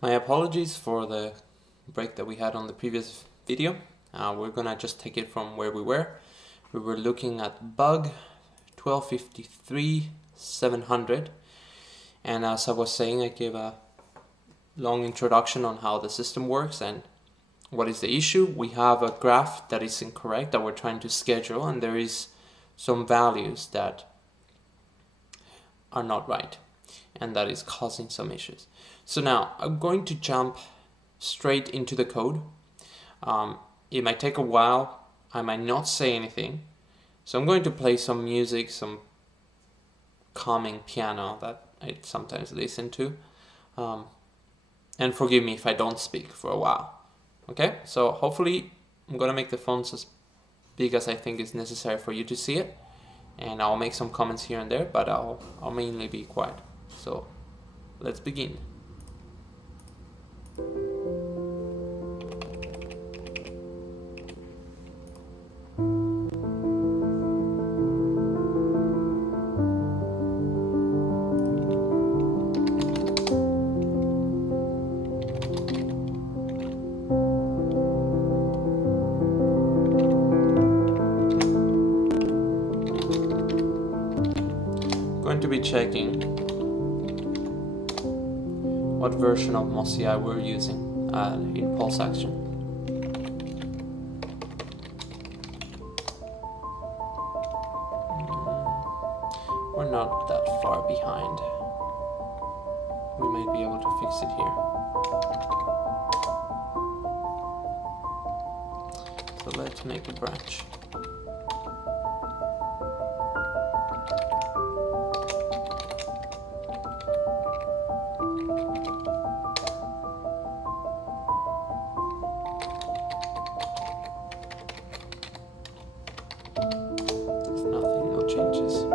My apologies for the break that we had on the previous video. We're gonna just take it from where we were. We were looking at bug 1253-700, and as I was saying, I gave a long introduction on how the system works and what is the issue. We have a graph that is incorrect that we're trying to schedule, and there is some values that are not right, and that is causing some issues. So now I'm going to jump straight into the code. It might take a while, I might not say anything, so I'm going to play some music, some calming piano that I sometimes listen to, and forgive me if I don't speak for a while. Okay, so hopefully I'm gonna make the fonts as big as I think is necessary for you to see it, and I'll make some comments here and there, but I'll mainly be quiet. So let's begin. Going to be checking what version of Mozilla we're using in pulse action. We're not that far behind. We might be able to fix it here. So let's make a branch.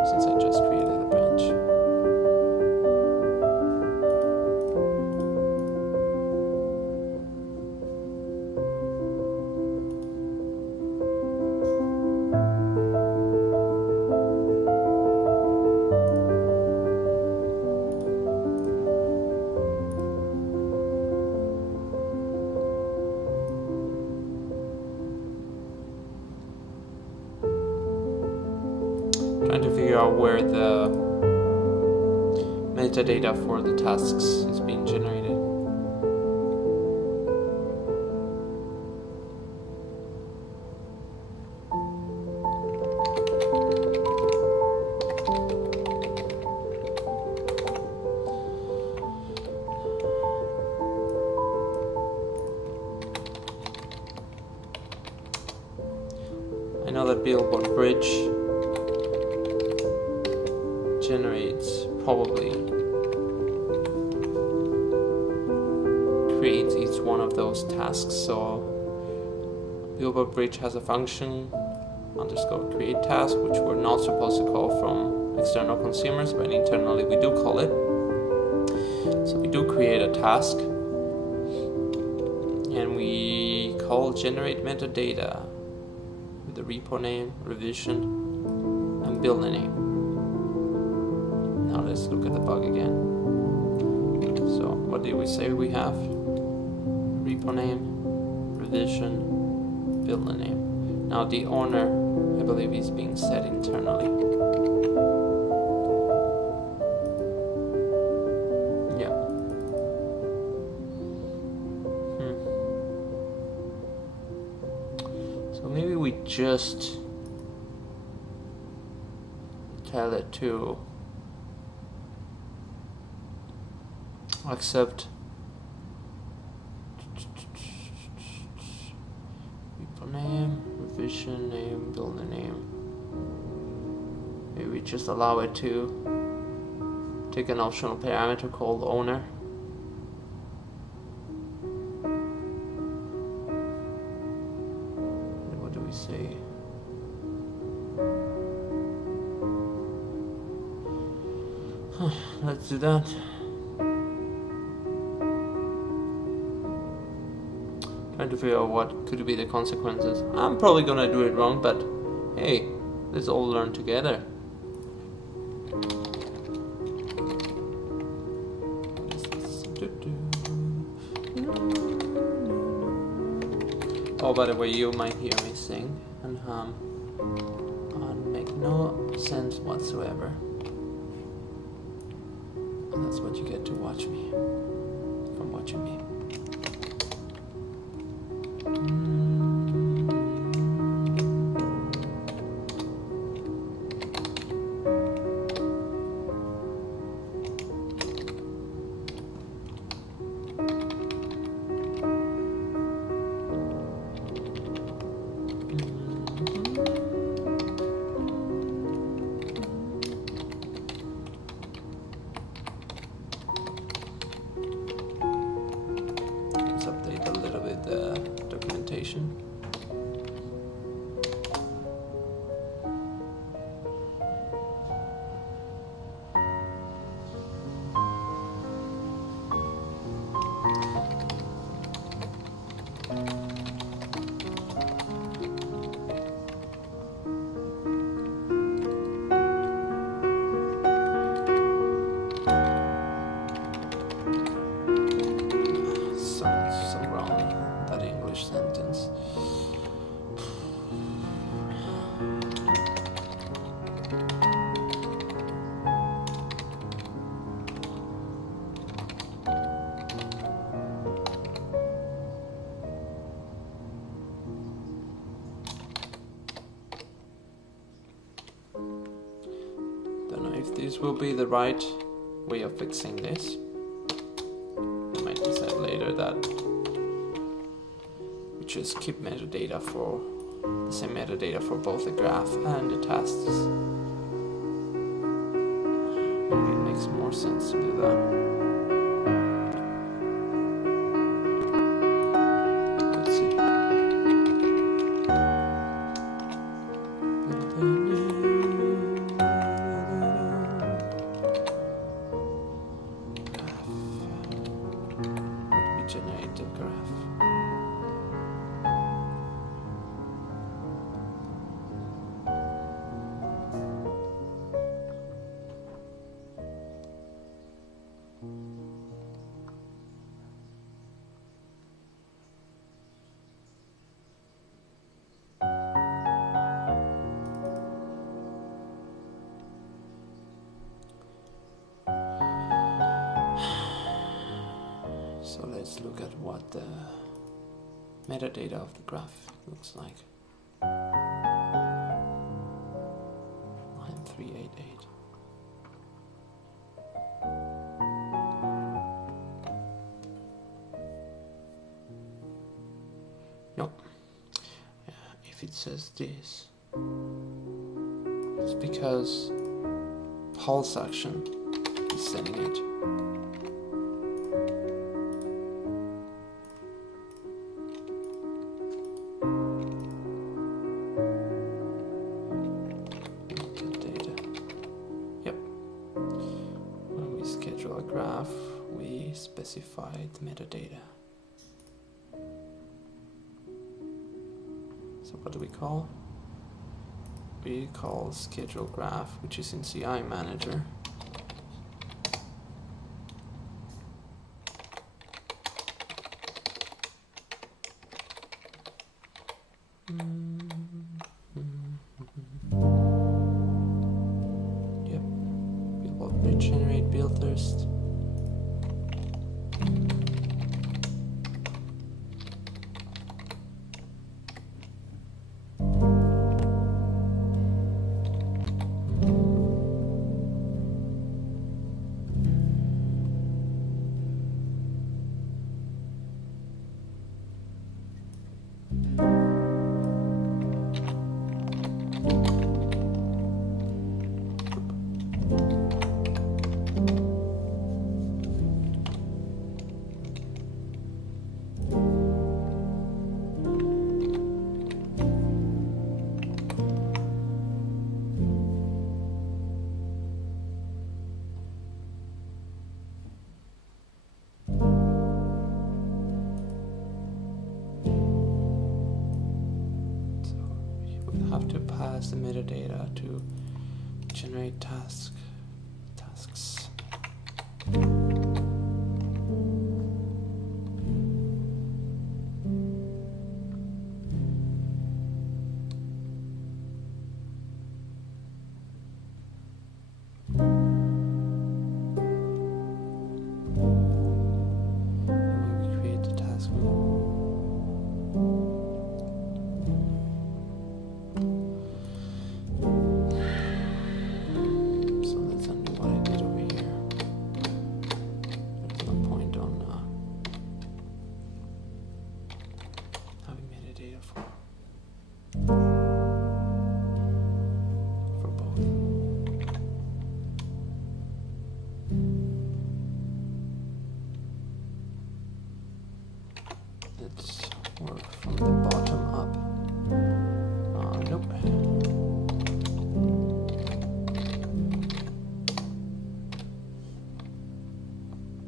Since I just created a branch. Trying to figure out where the metadata for the tasks is being generated. I know that Billboard Bridge generates, probably creates each one of those tasks. So Billboard Bridge has a function _create task, which we're not supposed to call from external consumers, but internally we do call it. So we do create a task, and we call generate metadata with the repo name, revision, and builder name. Now let's look at the bug again. So what did we say we have? Repo name, revision, builder name. Now the owner, I believe, is being set internally. Yeah. So maybe we just tell it to accept repo name, revision name, builder name. Maybe we just allow it to take an optional parameter called owner. And what do we say? Let's do that. Trying to figure out what could be the consequences. I'm probably gonna do it wrong, but hey, let's all learn together. Oh, by the way, you might hear me sing and hum and make no sense whatsoever. And that's what you get to watch me from watching me. Let's update a little bit the documentation. So wrong, that English sentence. Don't know if this will be the right way of fixing this. I might decide later that we just keep metadata for the same metadata for both the graph and the tasks. Maybe it makes more sense to do that. Let's see. Generate the graph. So let's look at what the metadata of the graph looks like. Line 388. Nope. If it says this, it's because pulse action is sending it. Schedule a graph, we specified metadata. So what do we call? We call schedule graph, which is in CI manager. Generate build thirst. Have to pass the metadata to generate tasks. work from the bottom up. Nope.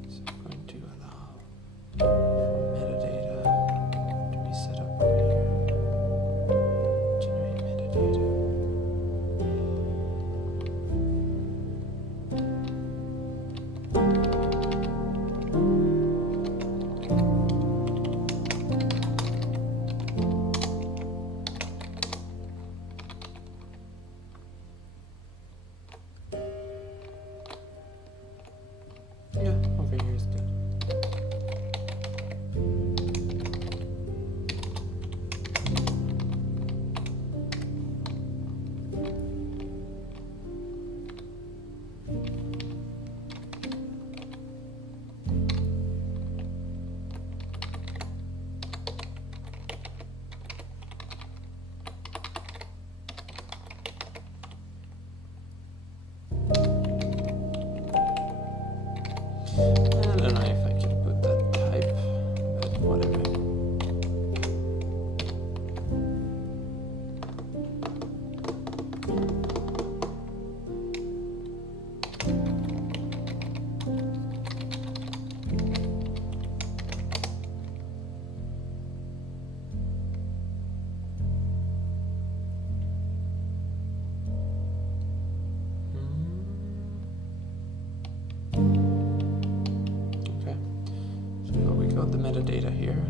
So I'm going to allow metadata to be set up over here. Generate metadata. Yeah, over here is good. I don't know if I can put that type, but whatever. Okay, so we got the metadata here.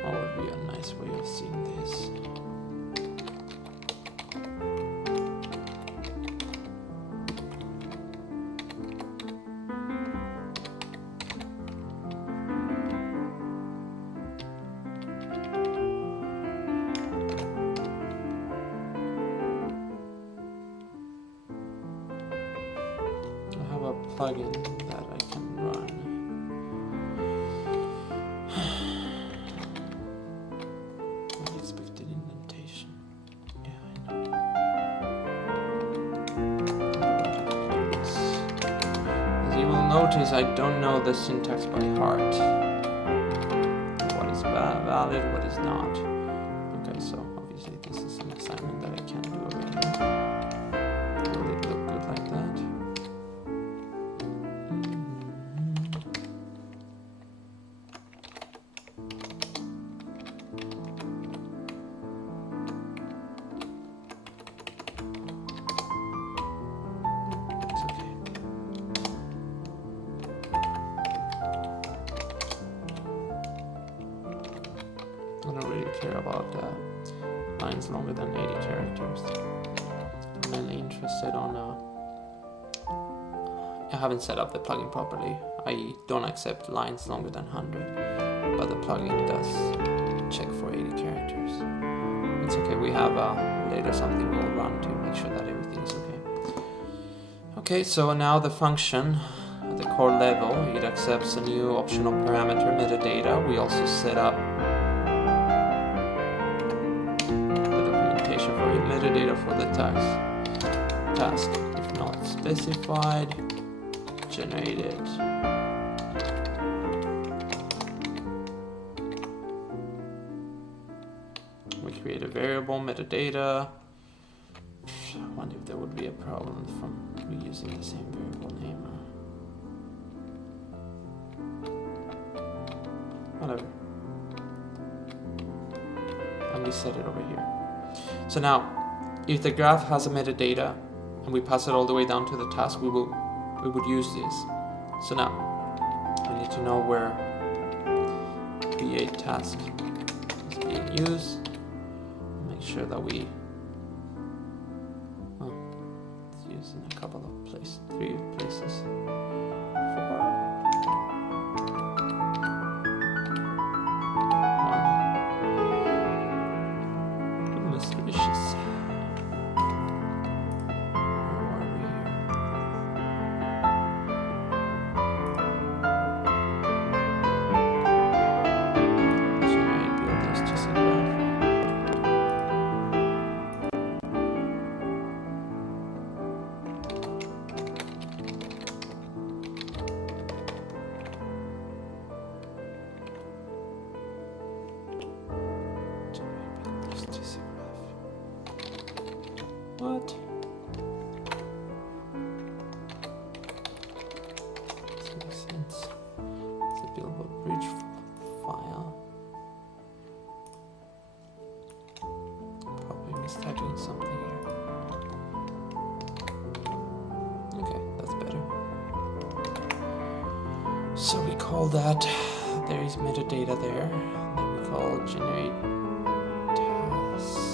What would be a nice way of seeing this? I have a plugin that I can run. Unexpected indentation. Yeah, I know. As you will notice, I don't know the syntax by heart. What is valid, what is not. Okay, so obviously this is an assignment that I can't do over here. Will it look good like that? It's okay. I don't really care about lines longer than 80 characters. I'm mainly interested on I haven't set up the plugin properly. I don't accept lines longer than 100, but the plugin does check for 80 characters. It's okay, we have later something we'll run to make sure that everything is okay. Okay, so now the function at the core level, it accepts a new optional parameter, metadata. We also set up the documentation for it, metadata for the task. If not specified, generate it. We create a variable, metadata. I wonder if there would be a problem from reusing the same variable name. Whatever. And we set it over here. So now, if the graph has a metadata and we pass it all the way down to the task, we would use this. So now, we need to know where create task is being used. Make sure that we it's used in a couple of places, 3 places, 4. Goodness gracious. What? Doesn't make sense. It's a billboard bridge file. Probably mistyping something here. Okay, that's better. So we call that, there is metadata there. Then we call generate task.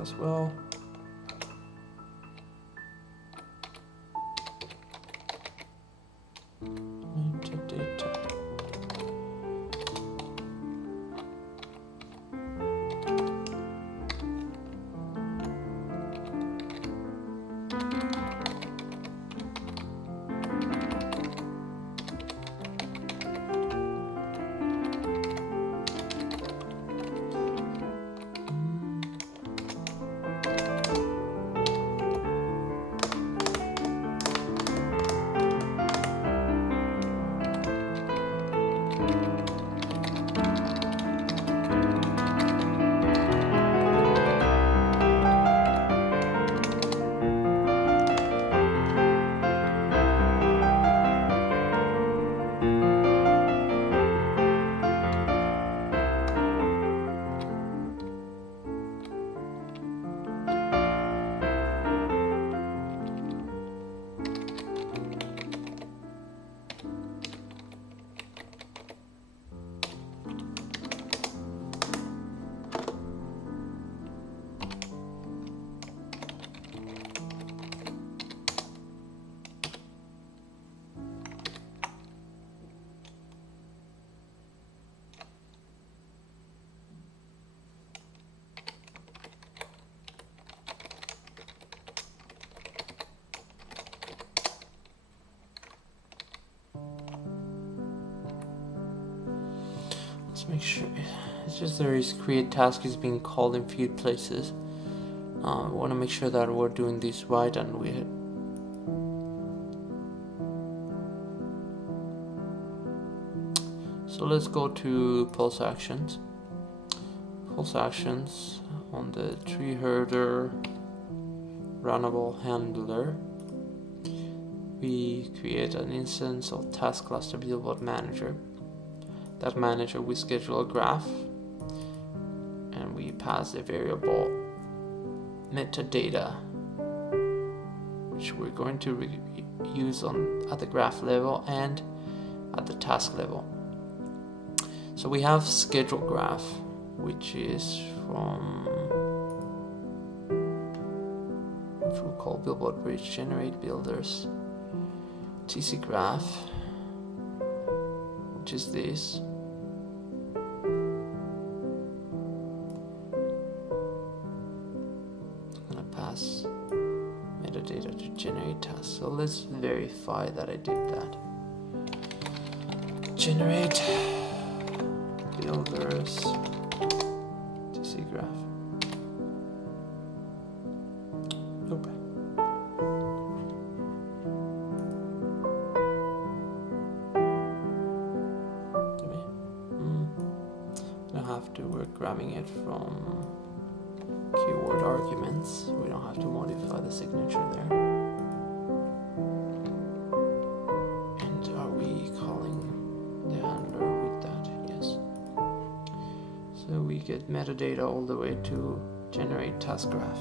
As well. Metadata. Let's make sure. It's just there is create task is being called in few places. We want to make sure that we're doing this right, and we so let's go to pulse actions. Pulse actions on the tree herder runnable handler. We create an instance of task cluster billboard manager. That manager, we schedule a graph, and we pass the variable metadata, which we're going to use at the graph level and at the task level. So we have schedule graph, which is from, which we'll call billboard bridge generate builders. TC graph, which is this. Pass metadata to generate tasks. So let's verify that I did that. Generate builders TC graph. Nope. I we're grabbing it from keyword arguments. We don't have to modify the signature there. And are we calling the handler with that? Yes. So we get metadata all the way to generate task graph.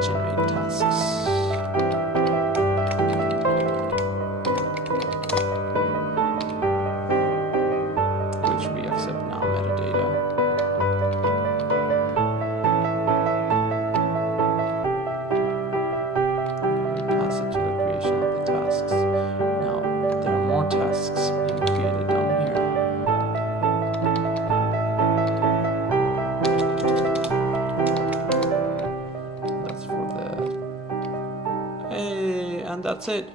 Generate tasks. Which we accept now, metadata. We pass it to the creation of the tasks. Now, there are more tasks being created down here. And that's it.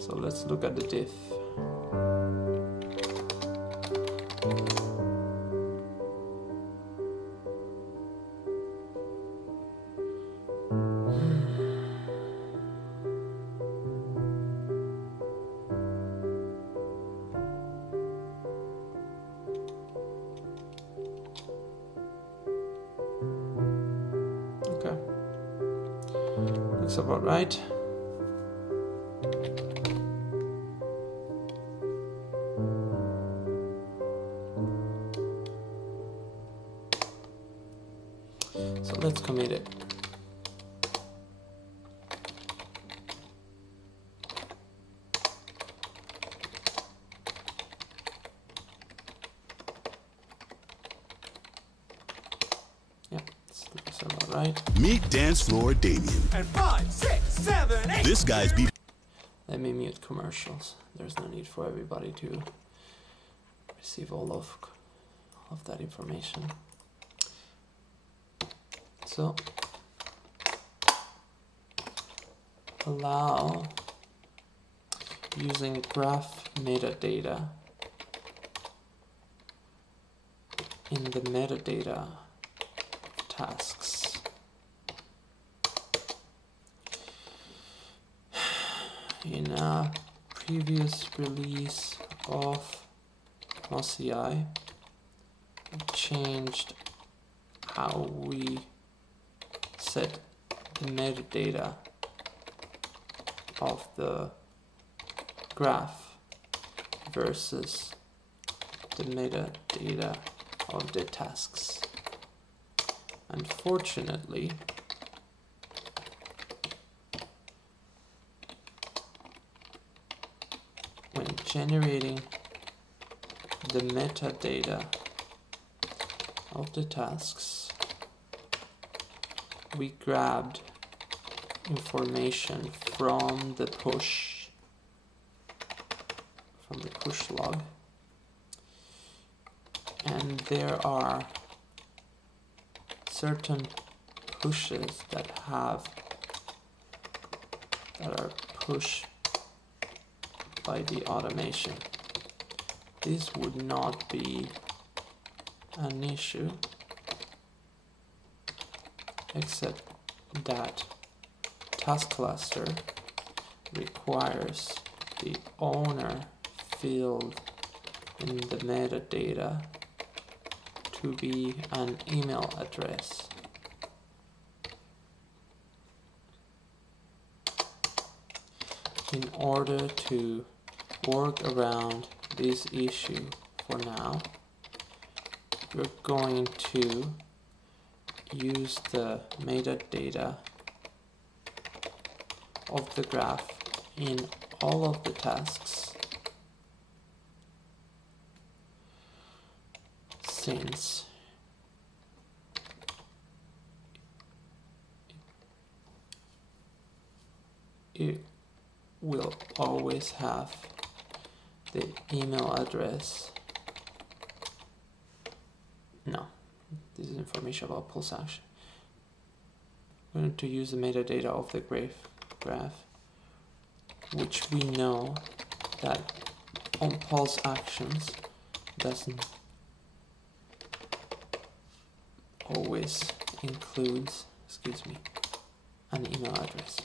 So let's look at the diff. Okay. Looks about right. So let's commit it. Yeah, looks about right. Meet dance floor Damien. And 5, 6, 7, 8. This guy's beat. Let me mute commercials. There's no need for everybody to receive all of that information. So allow using graph metadata in the metadata tasks. In a previous release of OCI, we changed how we set the metadata of the graph versus the metadata of the tasks. Unfortunately, when generating the metadata of the tasks, we grabbed information from the push log, and there are certain pushes that are pushed by the automation. This would not be an issue, except that task cluster requires the owner field in the metadata to be an email address. In order to work around this issue for now, we're going to use the metadata of the graph in all of the tasks, since it will always have the email address No, this is information about pulse action. We're going to use the metadata of the graph, which we know that on pulse actions doesn't always includes, an email address.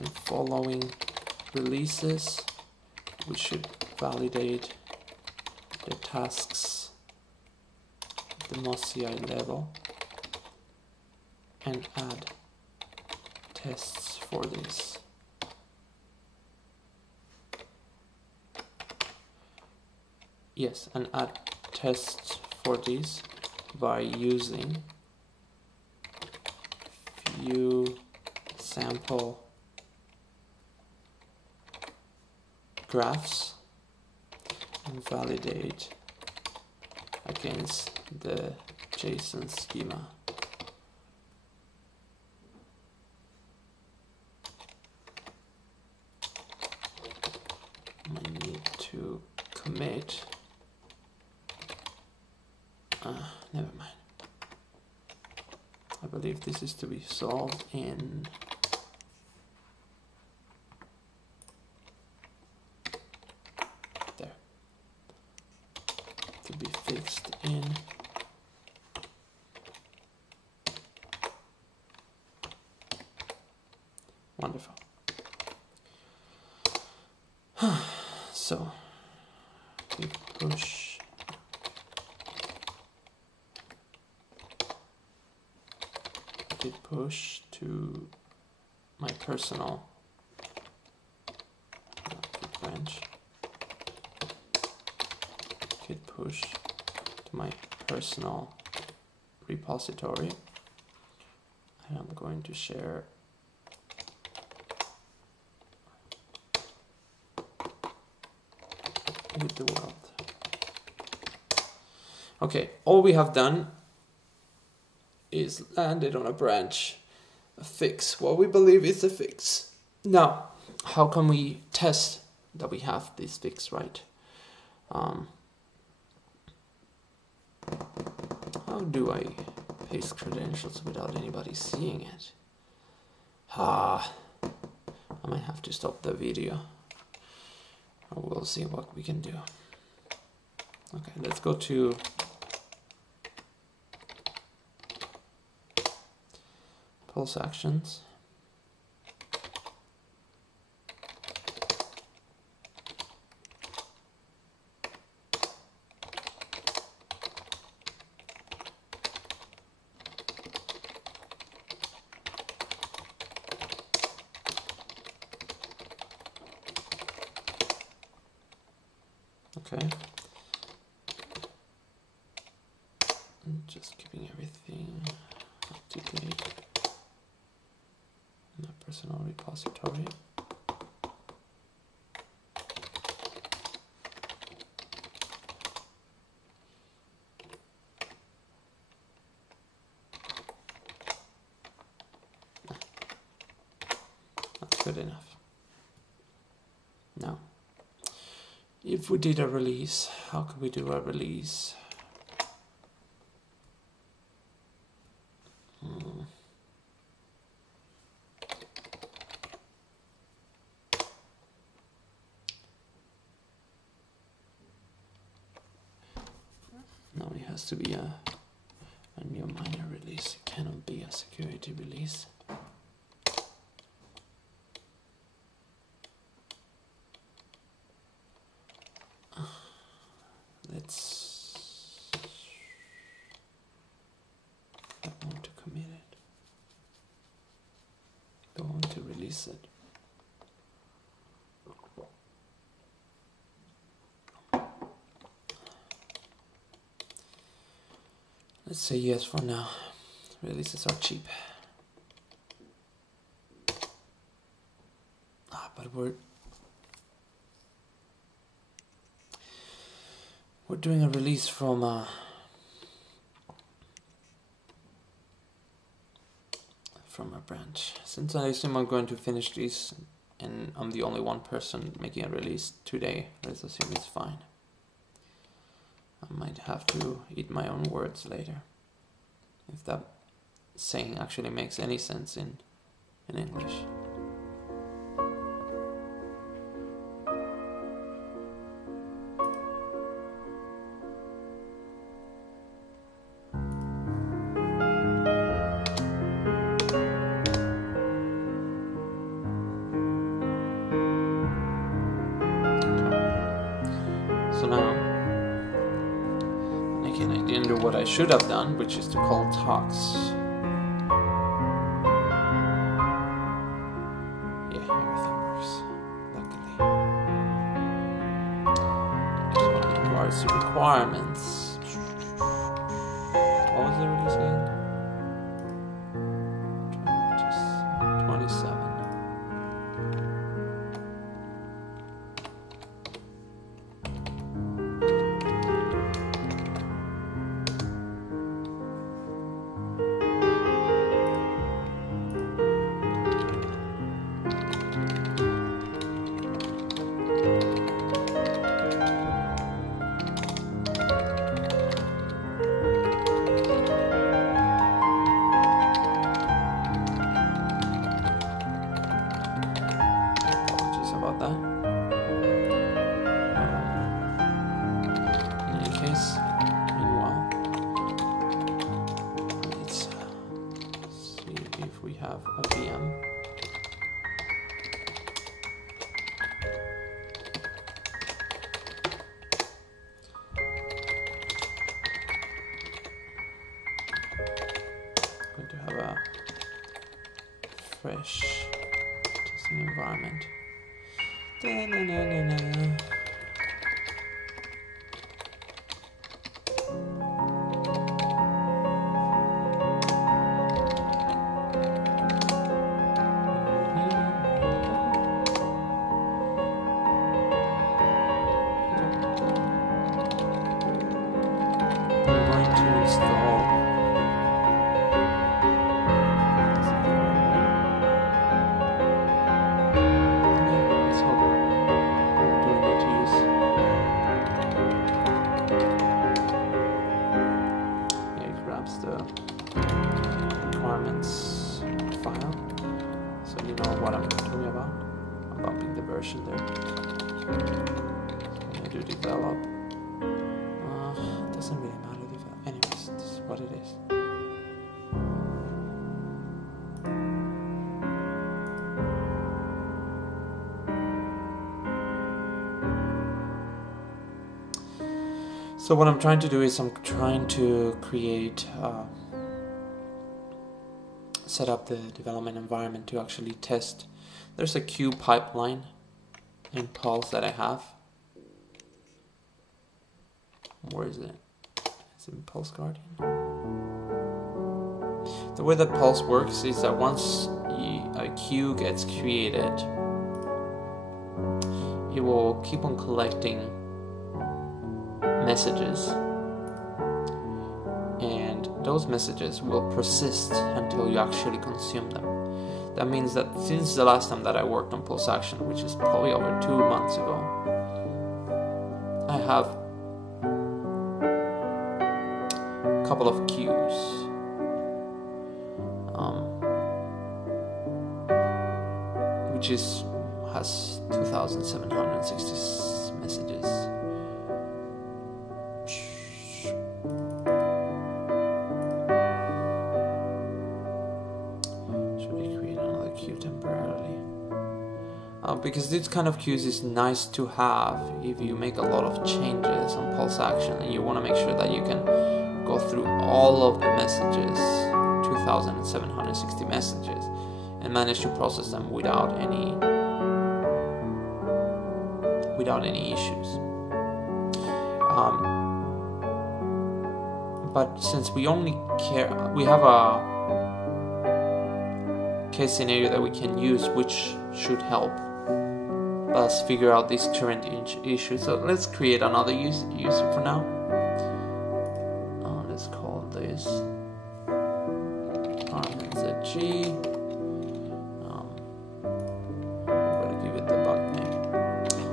In following releases, we should validate the tasks at the most CI level and add tests for this. Yes, and add tests for this by using view sample graphs and validate against the JSON schema. I need to commit. Never mind. I believe this is to be solved in there. To be fixed in wonderful. So we push to my personal branch. Git push to my personal repository, and I'm going to share with the world. Okay, all we have done is landed on a branch, a fix, what we believe is a fix. Now, how can we test that we have this fix right? How do I paste credentials without anybody seeing it? I might have to stop the video. We'll see what we can do. Okay, let's go to pulse actions. Okay. I'm just keeping everything up to date. My personal repository. That's good enough. Now, if we did a release, how could we do a release? No, it has to be a new minor release. It cannot be a security release. I want to commit it. I want to release it. Let's say yes for now. Releases are cheap. But we're doing a release from a branch. Since I assume I'm going to finish this and I'm the only one person making a release today, let's assume it's fine. I might have to eat my own words later, if that saying actually makes any sense in English. So now, again, I didn't do what I should have done, which is to call talks. Yeah, everything works, luckily. So regards to requirements, what was the release again? 27. Fresh testing environment. I'm going to install. Version there. So I do develop. It doesn't really matter. Anyways, this is what it is. So what I'm trying to do is I'm trying to create, set up the development environment to actually test. There's a queue pipeline in Pulse that I have. Where is it? Is it in Pulse Guardian? The way that Pulse works is that once a queue gets created, it will keep on collecting messages, and those messages will persist until you actually consume them. That means that since the last time that I worked on Pulse Action, which is probably over 2 months ago, I have a couple of queues. Which has 2,760 messages. Because these kind of queues is nice to have if you make a lot of changes on Pulse Action and you want to make sure that you can go through all of the messages, 2,760 messages, and manage to process them without any issues. But since we have a case scenario that we can use, which should help us figure out these current issues. So let's create another user for now. Let's call this RNZG. I'm going to give it the bug name.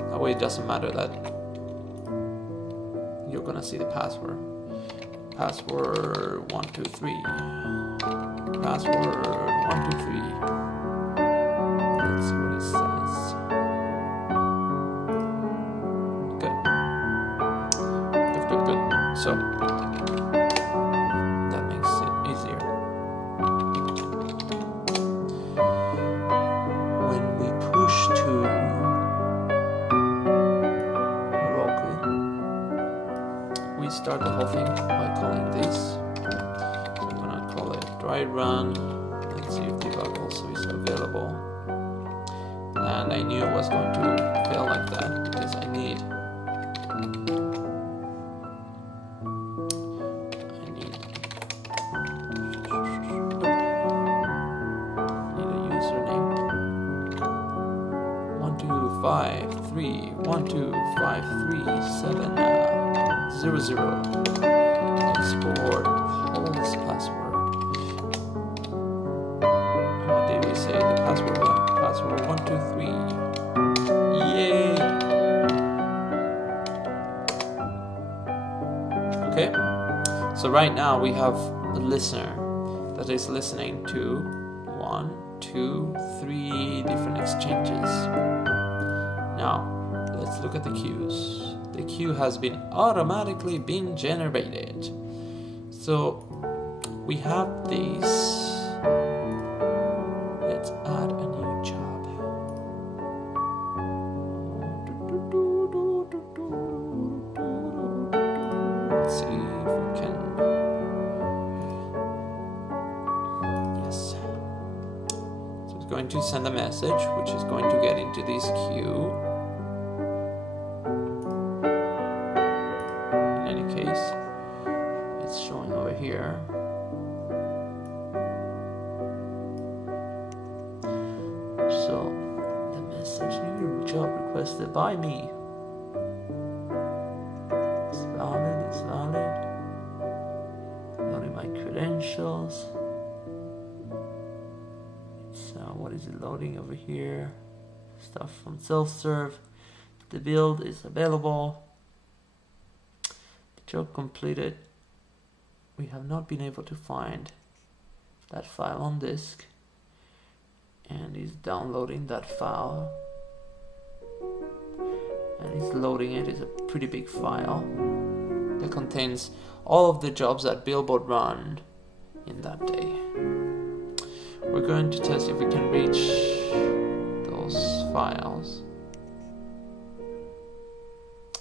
That way it doesn't matter that your gonna see the password. Password 123. Password 123. Let's see what it says. Good. Good. So that makes it easier. When we push to we start the whole thing by calling this. So I'm gonna call it dry run. Let's see if debug also is available. And I knew it was going to fail like that because I need a username. 12531253700. Export Paul's password. What did we say? The password one. Password 123. Yay! Okay. So right now we have a listener that is listening to 1, 2, 3 different exchanges. Now, let's look at the queues. The queue has been automatically been generated. So we have these. Let's add a new job. Let's see if we can. Yes. So it's going to send a message, which is going to get into this queue. Here. So the message new job requested by me. It's valid. Loading my credentials. So what is it loading over here? Stuff from self-serve. The build is available. The job completed. We have not been able to find that file on disk, and he's downloading that file, and he's loading it. It's a pretty big file that contains all of the jobs that Billboard run in that day. We're going to test if we can reach those files.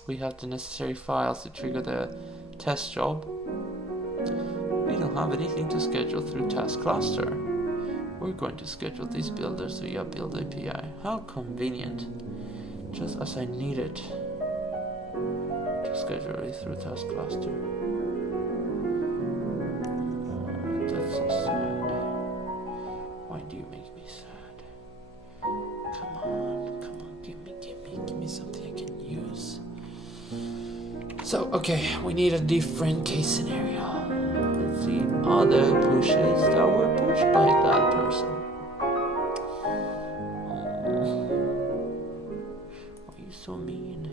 We have the necessary files to trigger the test job. We don't have anything to schedule through Task Cluster. We're going to schedule these builders via Build API. How convenient. Just as I need it to schedule it through Task Cluster. That's so sad. Why do you make me sad? Come on, give me something I can use. So, okay, we need a different case scenario. Let's see other pushes that were pushed by that person. Oh, why are you so mean?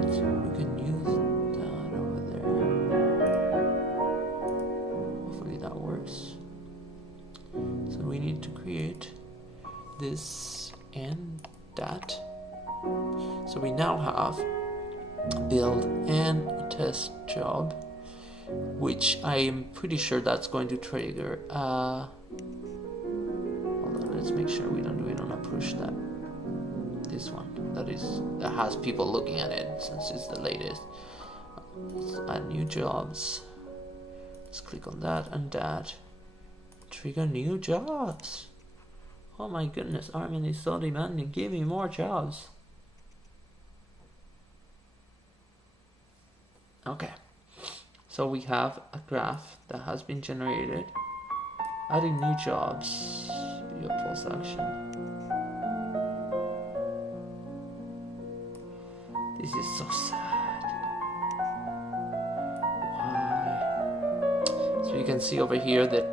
Let's see if we can use that over there. Hopefully that works. So we need to create this and that. So we now have build and a test job, which I am pretty sure that's going to trigger. Hold on, let's make sure we don't do it on a push. This one that has people looking at it since it's the latest. Let's add new jobs. Let's click on that and that. Trigger new jobs. Oh my goodness, Armin is so demanding. Give me more jobs. Okay, so we have a graph that has been generated, adding new jobs via pulse action. This is so sad. Why? So you can see over here that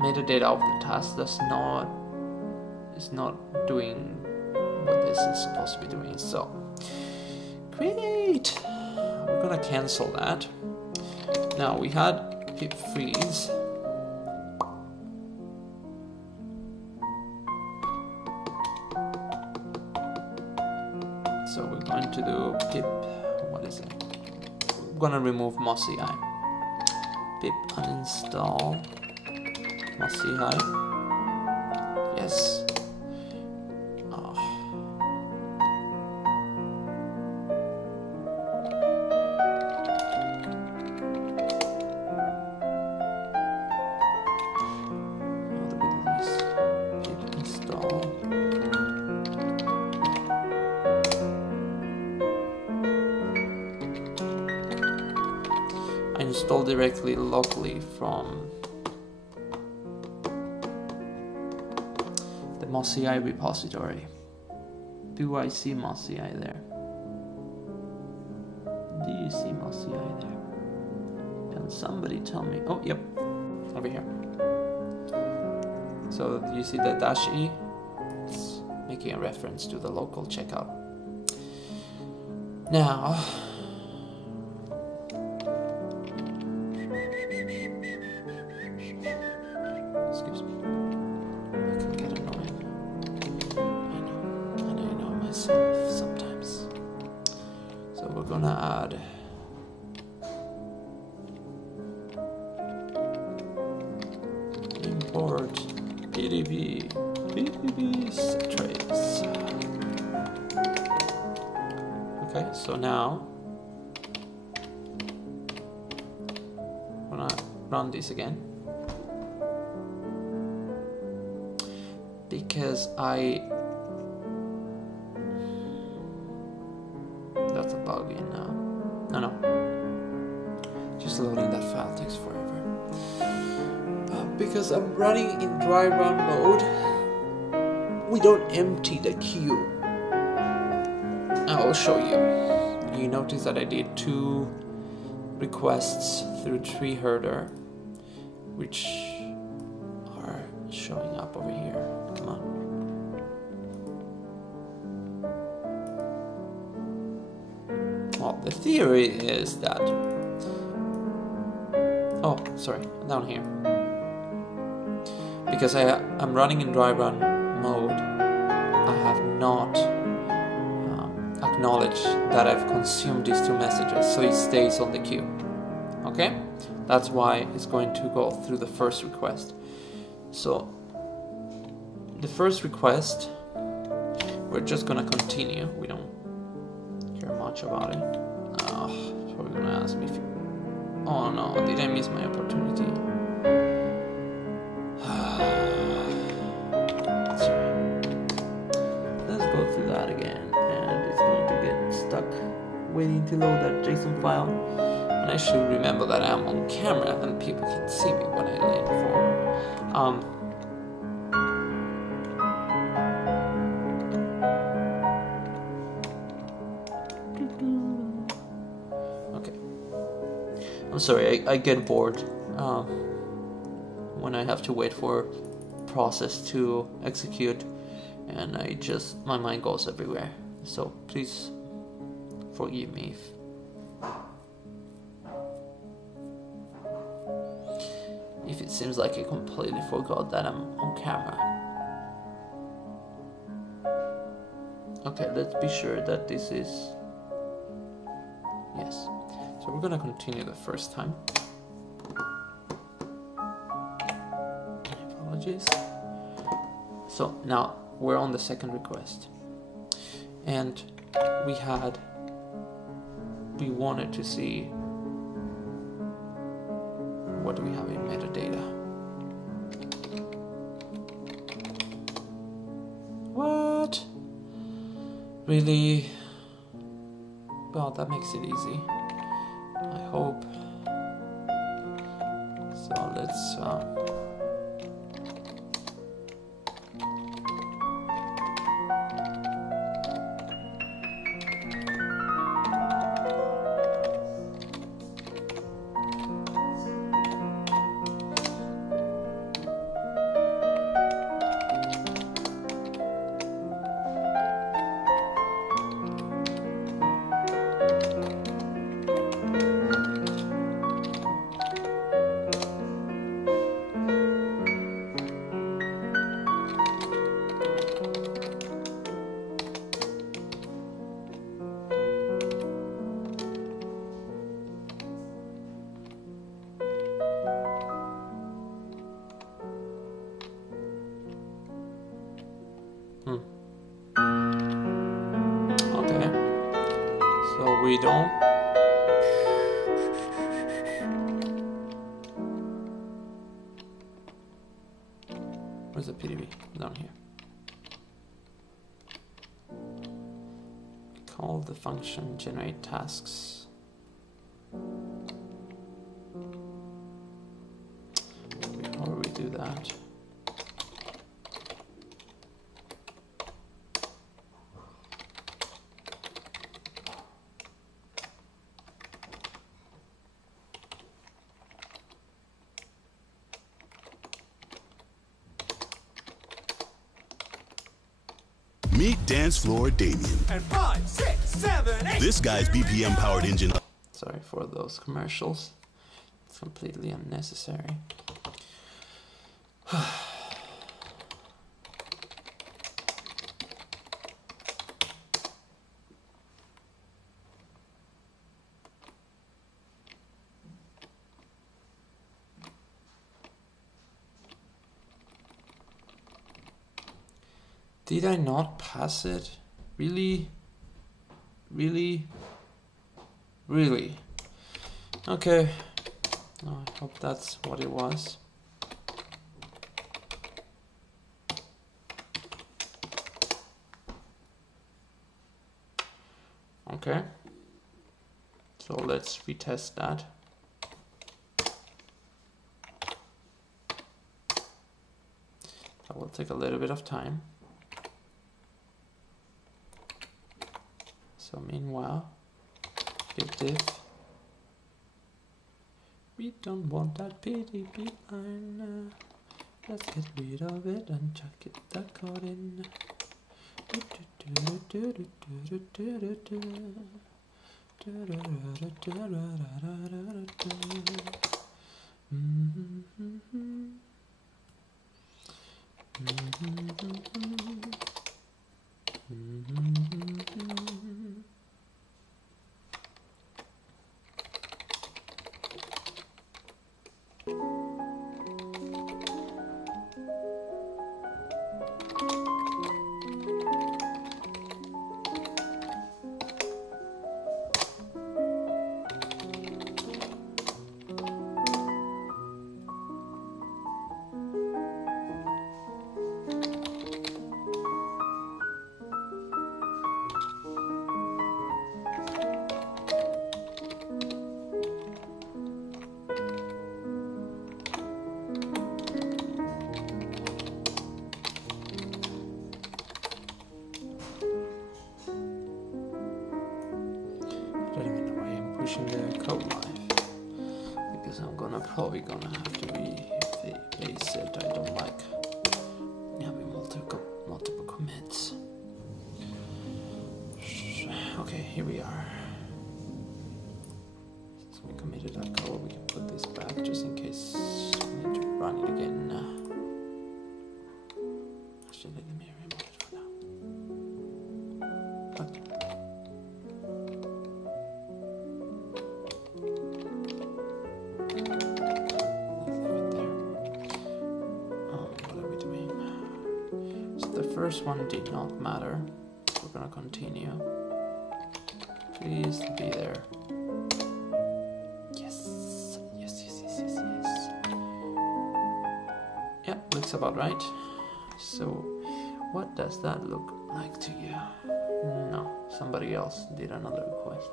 metadata of the task is not doing what this is supposed to be doing. So, great! We're gonna cancel that. Now we had pip freeze. So we're going to do pip, what is it? We're gonna remove Mossy Eye. Pip uninstall Mossy Eye. Yes. Oh. How do we do this? Pip install. I install directly locally from the Mossy Eye repository. Do I see Mossy Eye there? Do you see Mossy Eye there? Can somebody tell me? Oh, yep, over here. So do you see the -E? It's making a reference to the local checkout. Now, excuse me. I can get annoying. I know. And I know myself sometimes. So we're gonna add import PDB trace. Okay, so now I'm gonna run this again. Because that's a bug in no, just loading that file takes forever. Because I'm running in dry run mode, we don't empty the queue. I will show you. You notice that I did 2 requests through tree herder, which are showing up over here. Come on. Well, the theory is that... Oh, sorry, down here. Because I'm running in dry run mode, I have not acknowledged that I've consumed these 2 messages, so it stays on the queue. Okay? That's why it's going to go through the first request. So, the first request, we're just gonna continue. We don't care much about it. Probably gonna ask me if... Oh no, did I miss my opportunity? Sorry. Let's go through that again, and it's going to get stuck waiting to load that JSON file. And I should remember that I'm on camera and people can see me when I lean forward. Okay. I'm sorry, I get bored when I have to wait for process to execute, and my mind goes everywhere. So please forgive me if it seems like I completely forgot that I'm on camera. Okay, let's be sure that this is... Yes. So we're gonna continue the first time. Apologies. So now we're on the second request. And we wanted to see what do we have in metadata. What? Really? Well, that makes it easy. I hope. So let's Okay. So we don't. Where's the PDB? Down here. We call the function generate tasks. Before we do that, Meet Dance Floor Damien. And 5, 6, 7, 8. This guy's BPM powered engine. sorry for those commercials. It's completely unnecessary. Did I not pass it? Really? Really? Really? Okay. I hope that's what it was. Okay. So let's retest that. That will take a little bit of time. So meanwhile, give diff. We don't want that PDB line. Let's get rid of it and chuck it the code in. The code live because I'm probably gonna have to rebase it. I don't like having multiple commits. Okay, here we are. Since we committed that code, we can put this back just in case we need to run it again. Actually, let me remove it for now. Okay. First one did not matter. We're gonna continue. Please be there. Yes. Yeah, looks about right. So, what does that look like to you? No, somebody else did another request.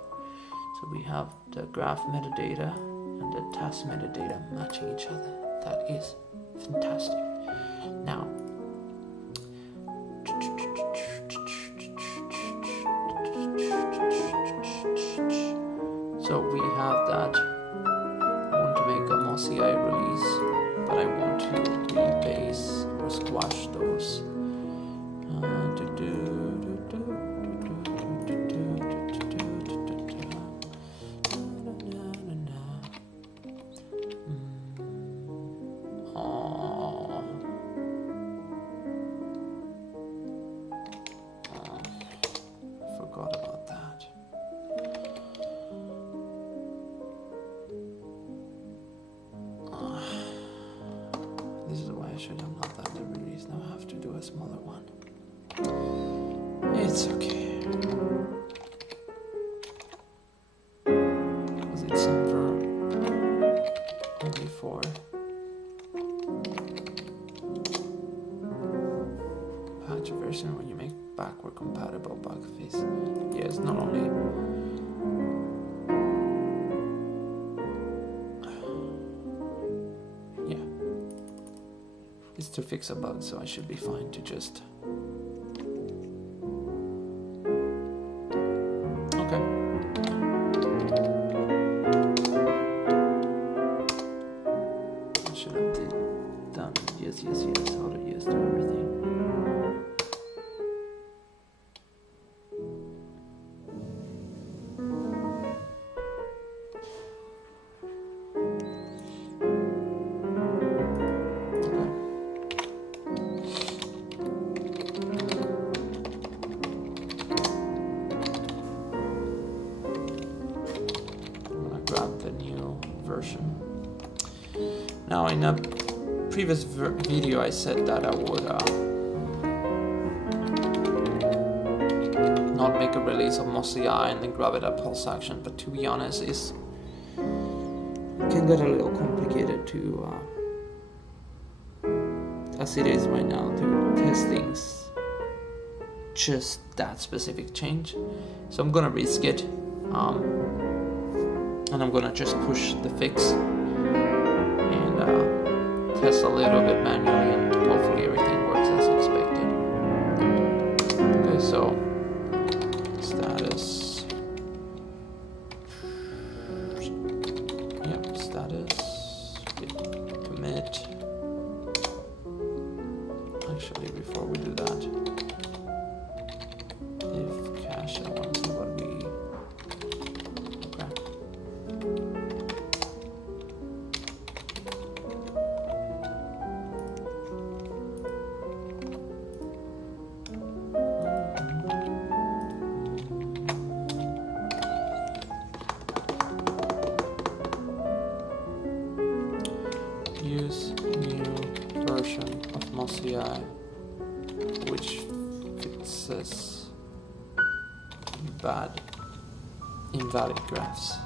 So we have the graph metadata and the task metadata matching each other. That is fantastic. Now, so we have that. I want to make a MOSI release, but I want to rebase or squash those. it's okay. Was it some verb? Only for patch version when you make backward compatible bug face. Yeah, it's not only. Yeah. It's to fix a bug, so I should be fine to just. Okay. I should have done yes, how to yes to everything. Grab the new version. Now in a previous video I said that I would not make a release of Mossy Eye and then grab it at Pulse Action, but to be honest it can get a little complicated to as it is right now to test things just that specific change. So I'm gonna risk it. And I'm gonna just push the fix and test a little bit manually, and hopefully everything works as expected. Okay, so status. Yep, status. Commit. Actually, before we do that, if cache, I want to see what we. Use new version of Mossy Eye which fixes invalid graphs.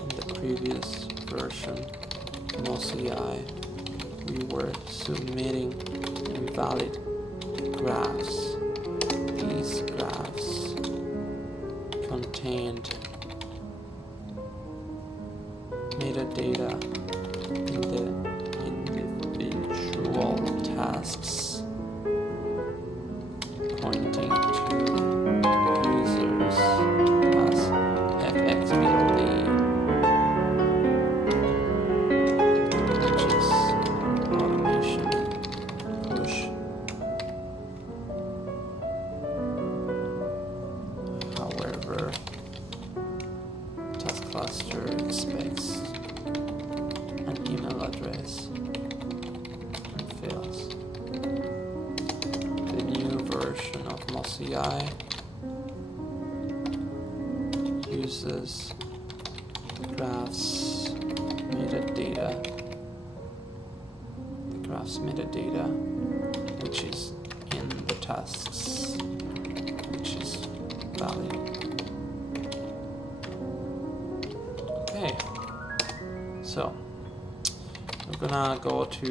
In the previous version Mossy Eye we were submitting invalid graphs. These graphs contained metadata in the individual tasks pointing to users as fxbld, which is automation push. However, task cluster expects an email address and fails. The new version of Mossy Eye uses the graph's metadata, which is in the tasks, which is valid. Okay, so we're gonna go to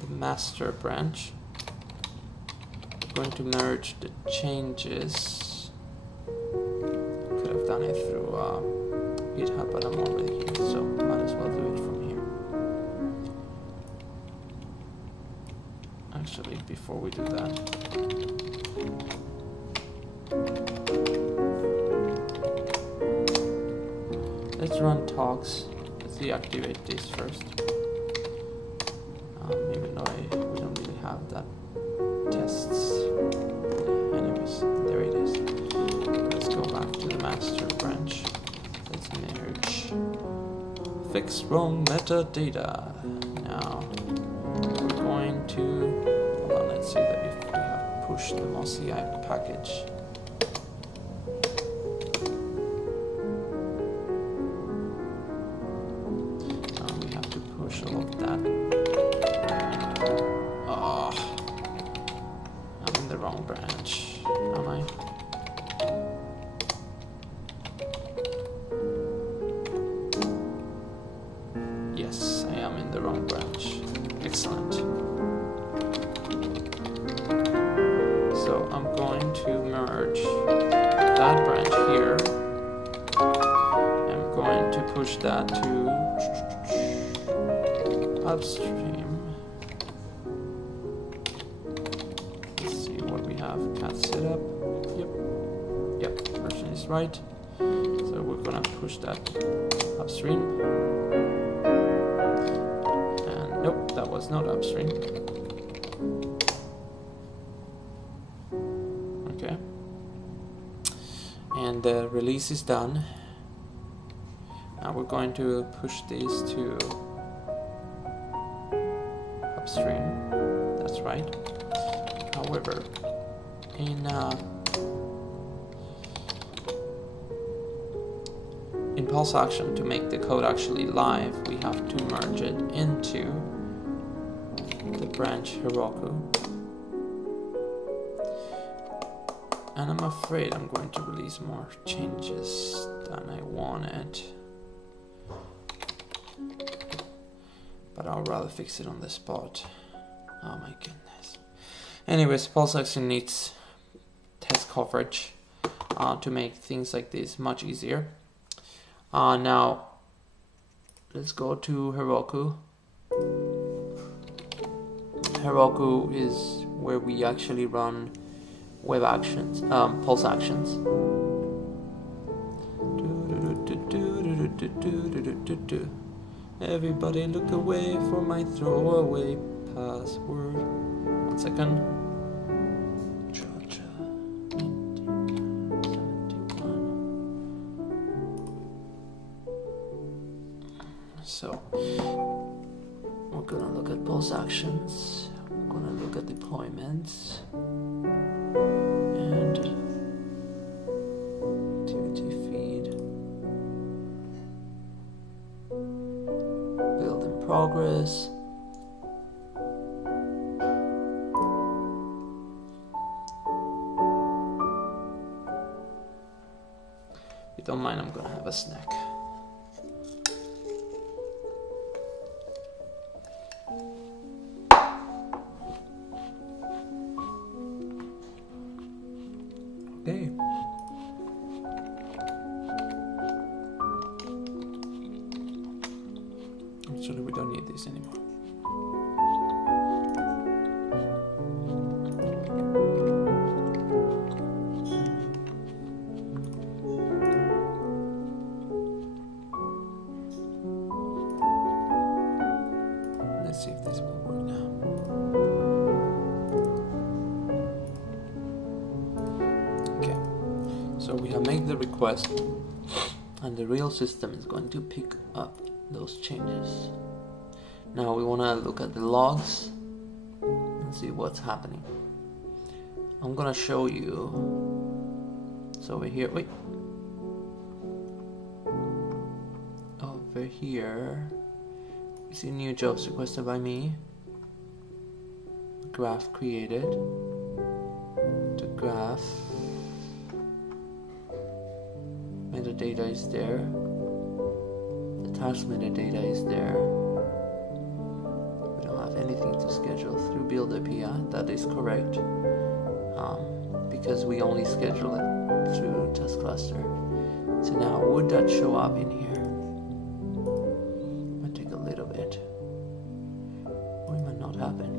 the master branch. We're going to merge the changes. Could have done it through GitHub, but I'm already here, so might as well do it from here. Actually, before we do that, let's run talks. Let's deactivate this first. Even though we don't really have that tests. Anyways, there it is. Let's go back to the master branch. Let's merge. Fix wrong metadata. Now we're going to. Hold on, let's see that if we have pushed the Mossy Eye package. push that to upstream. Let's see what we have. Cat setup. Yep, version is right. So we're gonna push that upstream. And nope, that was not upstream. Okay. And the release is done. Now we're going to push this to upstream. That's right. However, in pulse action, to make the code actually live, we have to merge it into the branch Heroku. And I'm afraid I'm going to release more changes than I wanted. But I'll rather fix it on the spot. Oh my goodness. Anyways, pulse action needs test coverage to make things like this much easier. Now, let's go to Heroku. Heroku is where we actually run web actions, pulse actions. Everybody look away for my throwaway password. 1 second. So we're gonna look at pulse actions, we're gonna look at deployments and activity feed, build in progress, if you don't mind, I'm gonna have a snack. Okay. Actually, we don't need this anymore. Let's see if this will work now. So we have made the request and the real system is going to pick up those changes. Now we want to look at the logs and see what's happening. I'm gonna show you. So over here, wait. Over here, you see new jobs requested by me. Graph created. The graph. Metadata is there. The task metadata is there. We don't have anything to schedule through build API. That is correct. Because we only schedule it through task cluster. So now, would that show up in here? Might take a little bit, or it might not happen.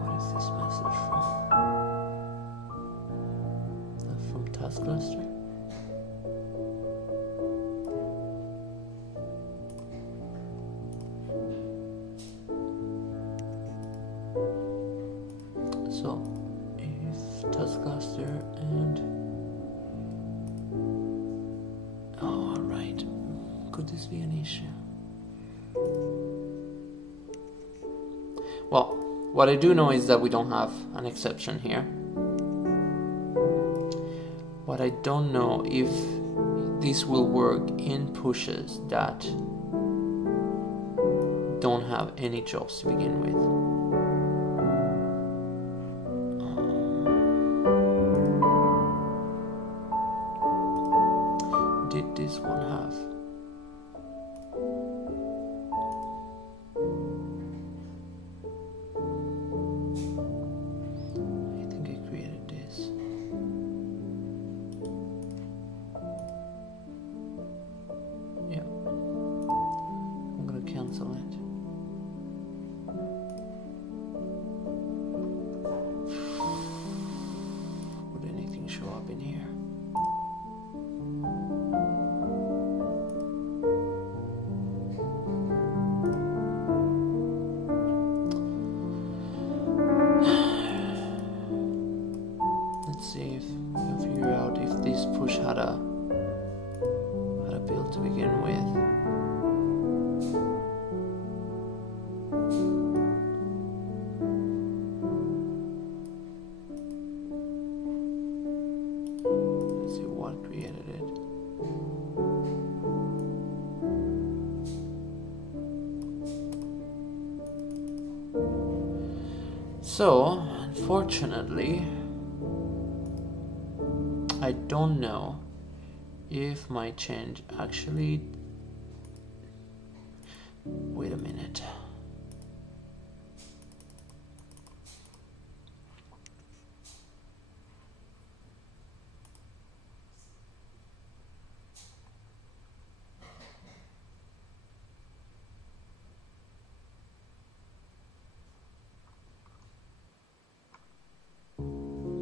What is this message from? From task cluster. So, if task cluster and oh, alright, could this be an issue? Well, what I do know is that we don't have an exception here. What I don't know if this will work in pushes that don't have any jobs to begin with. Did this one have? I think I created this. in here. Let's see if we can figure out if this push had a build to begin with. Let's see what created it. So, unfortunately, I don't know if my change actually... Wait a minute.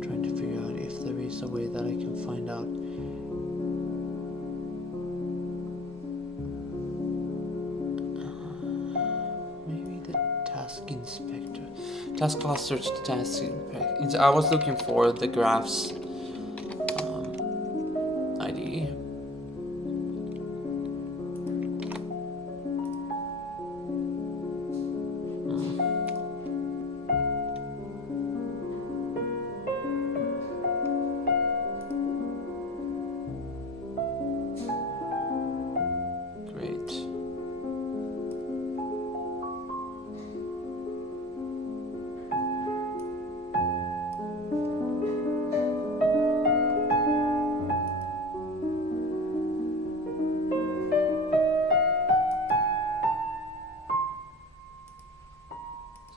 Trying to figure out if there is a way that I can find out. Maybe the task inspector. Task clusters to task inspector. I was looking for the graphs ID. Great.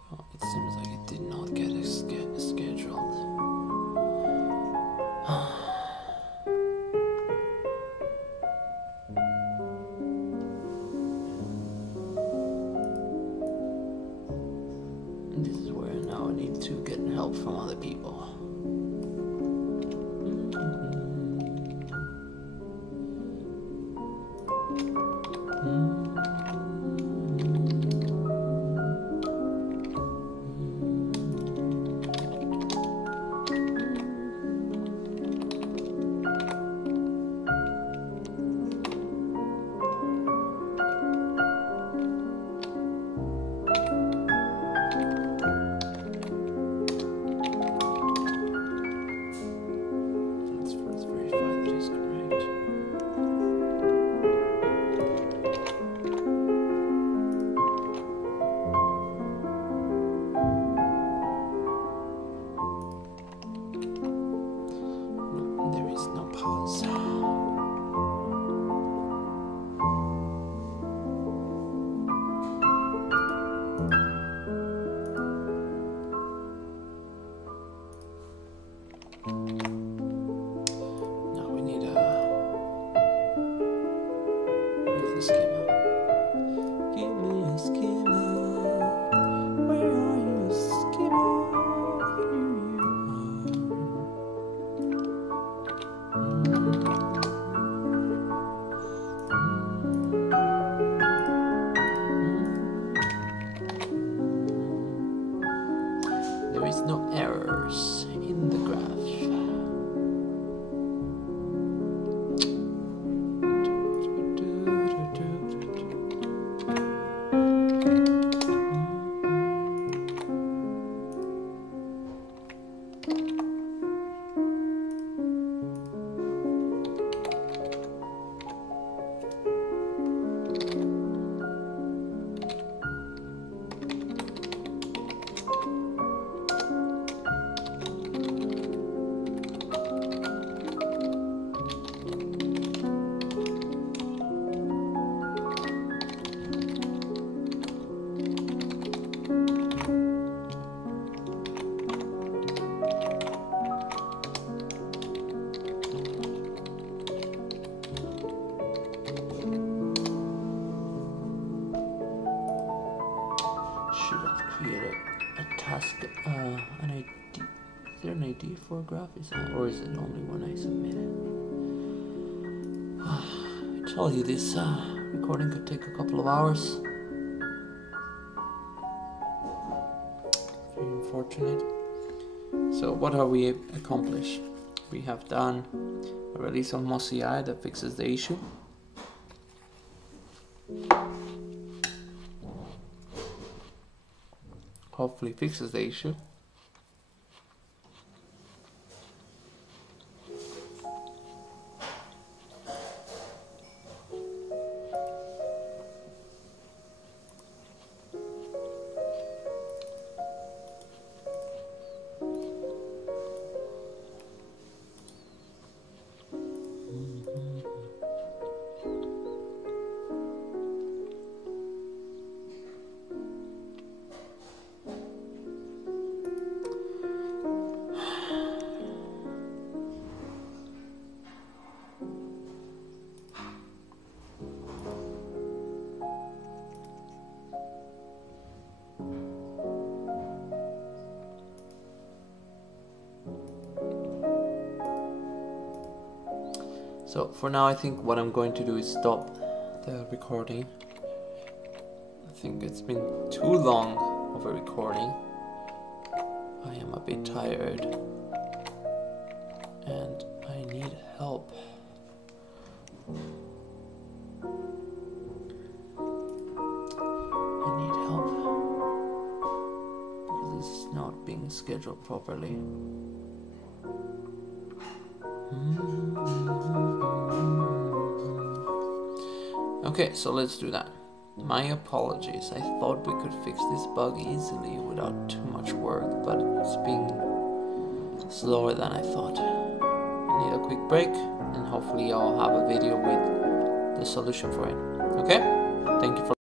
So it seems like it did not get scheduled. And this is where now I need to get help from other people. Let's first verify that is correct. No, there is no pause. Now we need where's the schema? Give me a schema. Where are you, schema? There is no errors in the graph. ID for a graph? Or is it only when I submit it? I told you this recording could take a couple of hours. Very unfortunate. So what have we accomplished? We have done a release of Mossy Eye that fixes the issue. Hopefully fixes the issue. So for now, I think what I'm going to do is stop the recording. I think it's been too long of a recording. I am a bit tired and I need help. I need help because this is not being scheduled properly. Okay, so let's do that. My apologies. I thought we could fix this bug easily without too much work, but it's being slower than I thought. I need a quick break, and hopefully I'll have a video with the solution for it. Okay? Thank you for